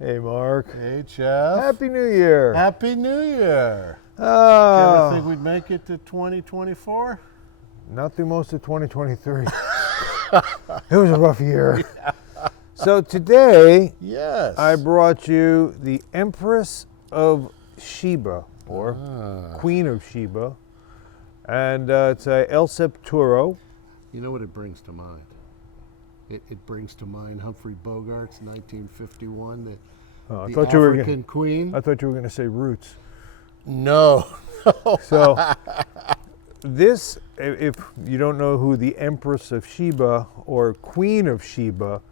Hey, Mark. Hey, Jeff. Happy New Year. Happy New Year. Did you ever think we'd make it to 2024? Not through most of 2023. It was a rough year. Yeah. So today, Yes. I brought you the Empress of Sheba, or Queen of Sheba, and it's a El Septimo. You know what it brings to mind? It brings to mind Humphrey Bogart's 1951, the African Queen. I thought you were going to say Roots. No. So this, if you don't know who the Empress of Sheba or Queen of Sheba,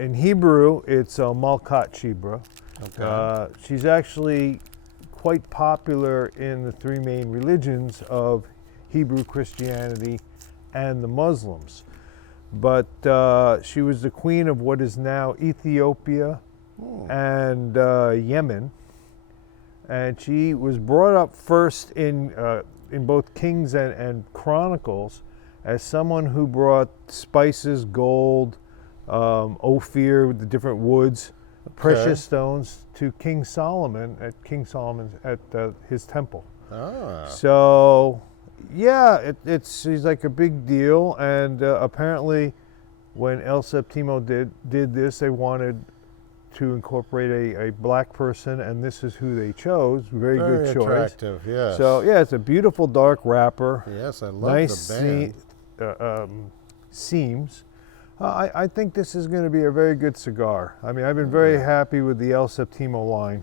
in Hebrew it's Malkat Sheba. Okay. She's actually quite popular in the three main religions of Hebrew Christianity and the Muslims. But she was the queen of what is now Ethiopia and Yemen. And she was brought up first in both Kings and Chronicles as someone who brought spices, gold, ophir, the different woods, precious stones to King Solomon at his temple. Ah. So, yeah, she's like a big deal, and apparently, when El Septimo did this, they wanted to incorporate a black person, and this is who they chose. Very good choice. Very attractive, yes. So, yeah, it's a beautiful dark wrapper. Yes, I love Nice the band. seams. I think this is going to be a very good cigar. I mean, I've been very happy with the El Septimo line.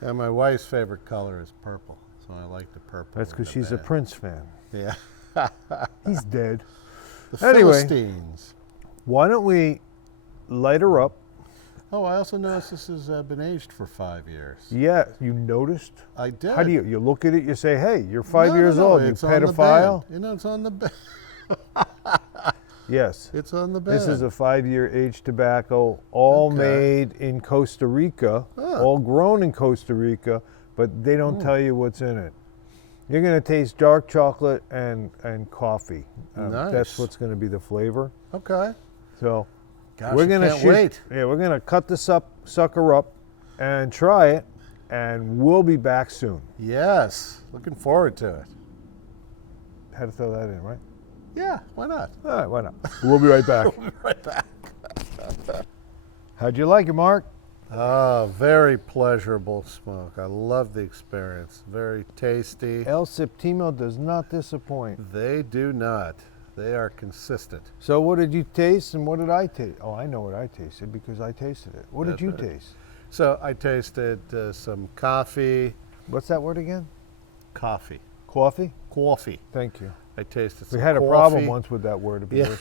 And my wife's favorite color is purple, so I like the purple. That's because she's a Prince fan. Yeah. He's dead. The Anyway. Philistines. Why don't we light her up? Oh, I also noticed this has been aged for 5 years. Yeah, you noticed? I did. How do you look at it, you say, hey, you're 5 No, years no, old, you it's on the pedophile? band. You know, it's on the band. Yes. It's on the band. This is a 5-year aged tobacco, all Okay. made in Costa Rica, all grown in Costa Rica, but they don't tell you what's in it. You're going to taste dark chocolate and coffee. Nice. That's what's going to be the flavor. Okay. So Gosh, we're I going to can't wait. Yeah, we're going to cut this sucker up and try it, and we'll be back soon. Yes. Looking forward to it. Had to throw that in, right? Yeah, why not? All right, why not? We'll be right back. We'll be right back. How'd you like it, Mark? Very pleasurable smoke. I love the experience. Very tasty. El Septimo does not disappoint. They do not. They are consistent. So what did you taste and what did I taste? Oh, I know what I tasted because I tasted it. What did you taste? So I tasted some coffee. What's that word again? Coffee. Coffee? Coffee. Thank you. I tasted some We had a coffee. problem once with that word of yours.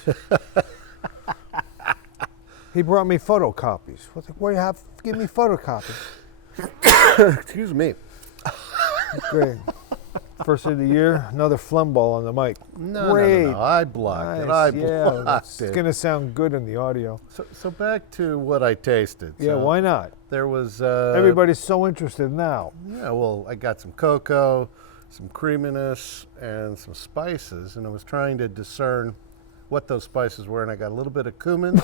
He brought me photocopies. What's like, what do you have? Give me photocopies. Excuse me. Great. First of the year, another phlegm ball on the mic. No, I blocked it. Nice, I yeah, blocked it's it. going to sound good in the audio. So back to what I tasted. Yeah, So why not? There was... Everybody's so interested now. Yeah, well, I got some cocoa, some creaminess, and some spices, and I was trying to discern what those spices were, and I got a little bit of cumin,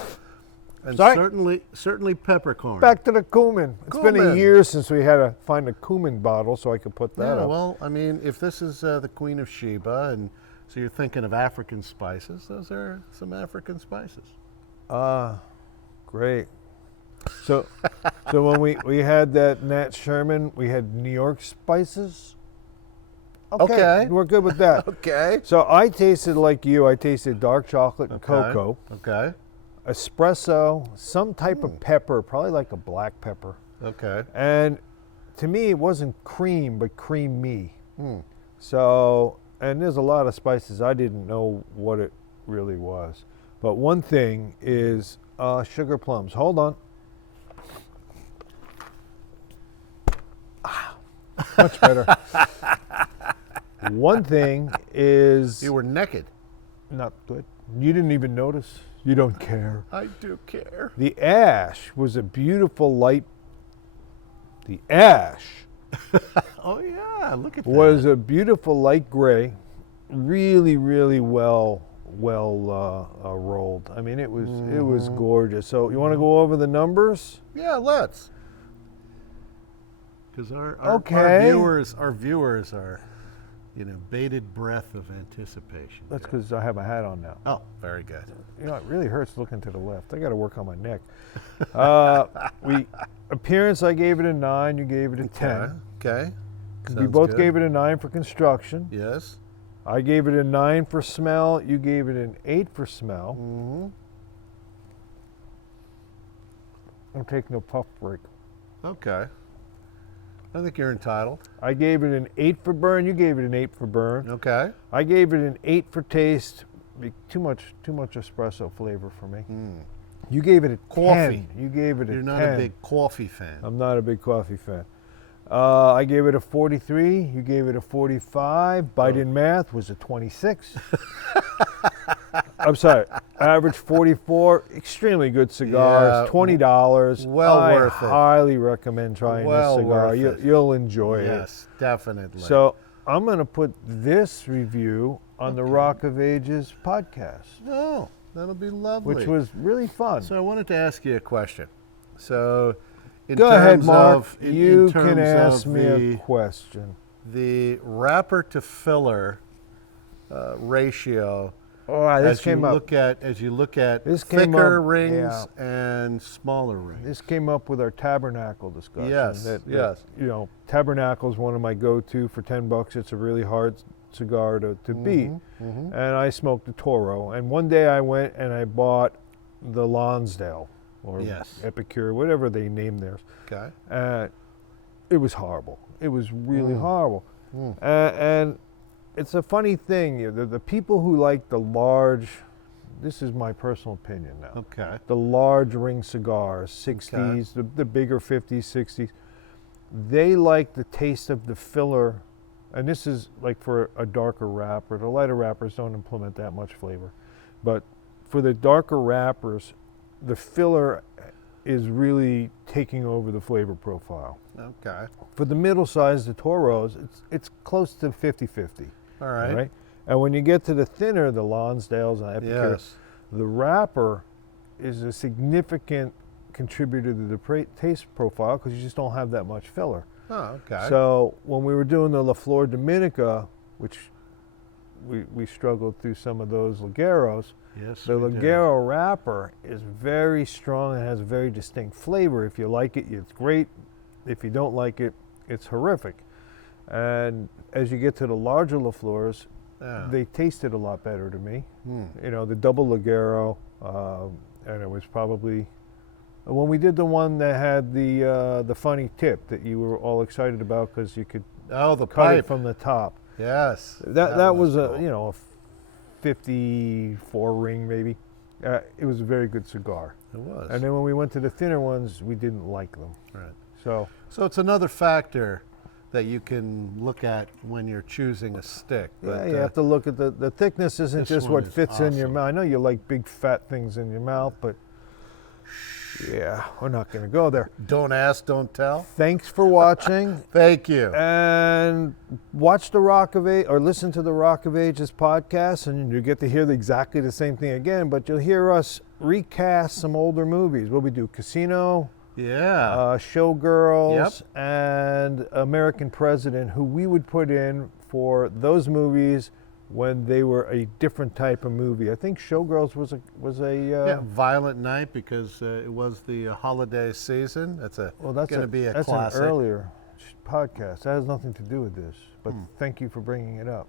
and Sorry? certainly peppercorn. Back to the cumin. It's been a Cumin. year since we had to find a cumin bottle so I could put that Yeah, up. well, I mean, if this is the Queen of Sheba, and so you're thinking of African spices, those are some African spices. Great. So when we had that Nat Sherman, we had New York spices. Okay. We're good with that. Okay. So I tasted like you. I tasted dark chocolate and cocoa, Okay. espresso, some type of pepper, probably like a black pepper. Okay. And to me, it wasn't cream, but creamy. So, and there's a lot of spices. I didn't know what it really was. But one thing is sugar plums. Hold on. Much better. One thing is... You were naked. Not good. You didn't even notice. You don't care. I do care. The ash was a beautiful light. The ash Oh yeah, look at that. was a beautiful light gray, really, really well well rolled. I mean, it was gorgeous. So you want to go over the numbers? Yeah, let's. Because Okay. our viewers are, bated breath of anticipation. That's because I have a hat on now. Oh, very good. You know, it really hurts looking to the left. I got to work on my neck. Appearance, I gave it a 9. You gave it a 10. Okay. We Sounds both good. gave it a 9 for construction. Yes. I gave it a 9 for smell. You gave it an 8 for smell. Mm-hmm. I'm taking a puff break. Okay. I think you're entitled. I gave it an 8 for burn. You gave it an 8 for burn. Okay. I gave it an 8 for taste. Too much espresso flavor for me. You gave it a Coffee. 10. You gave it a 10. You're not a big coffee fan. I'm not a big coffee fan. I gave it a 43. You gave it a 45. Bite in math was a 26. I'm sorry. Average 44. Extremely good cigars. Yeah, $20. well worth it. I highly recommend trying Well this cigar. worth it. You'll enjoy it. Yes, definitely. So I'm going to put this review on the Rock of Ages podcast, oh, that'll be lovely. which was really fun. So I wanted to ask you a question. So, in Go terms ahead, Mark. of You in can terms ask of me a question. the wrapper to filler ratio. Oh, this as came you up. look at This came thicker up, rings yeah. and smaller rings. This came up with our tabernacle discussion. Yes, yes. Tabernacle is one of my go-to for $10. It's a really hard cigar to beat. And I smoked the Toro. And one day I went and I bought the Lonsdale or Yes. Epicure, whatever they named theirs. Okay. It was horrible. It was really horrible. And it's a funny thing. The people who like the large, this is my personal opinion now. Okay. The large ring cigars, 60s, the bigger 50s, 60s, they like the taste of the filler. And this is like for a darker wrapper. The lighter wrappers don't implement that much flavor. But for the darker wrappers, the filler is really taking over the flavor profile. Okay. For the middle size, the Toros, it's close to 50-50. All right. And when you get to the thinner, the Lonsdales and Epicure, Yes. the wrapper is a significant contributor to the taste profile because you just don't have that much filler. Oh, okay. So when we were doing the La Flor Dominica, which we struggled through some of those Ligeros, yes, the we did. Ligero wrapper is very strong and has a very distinct flavor. If you like it, it's great. If you don't like it, it's horrific. And as you get to the larger La Flors, Yeah. they tasted a lot better to me. Hmm. The double Ligero, and it was probably when we did the one that had the funny tip that you were all excited about because you could Oh, the cut it pipe. from the top. Yes. That was cool. a 54 ring maybe. It was a very good cigar. It was. And then when we went to the thinner ones, we didn't like them. Right. So So it's another factor that you can look at when you're choosing a stick. yeah, you have to look at the thickness. Isn't this just one what is fits in your awesome. mouth. I know you like big fat things in your mouth, but yeah, we're not going to go there. Don't ask, don't tell. Thanks for watching. Thank you. And watch the Rock of Age or listen to the Rock of Ages podcast, and you get to hear exactly the same thing again. But you'll hear us recast some older movies. What we do: Casino, Yeah. Showgirls, and American President, who we would put in for those movies when they were a different type of movie. I think Showgirls was a Violent Night because it was the holiday season. That's that's going to be a that's classic. an earlier podcast. That has nothing to do with this. But thank you for bringing it up.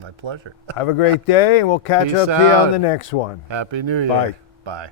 My pleasure. Have a great day, and we'll catch Peace up to you on out. the next one. Happy New Year. Bye. Bye.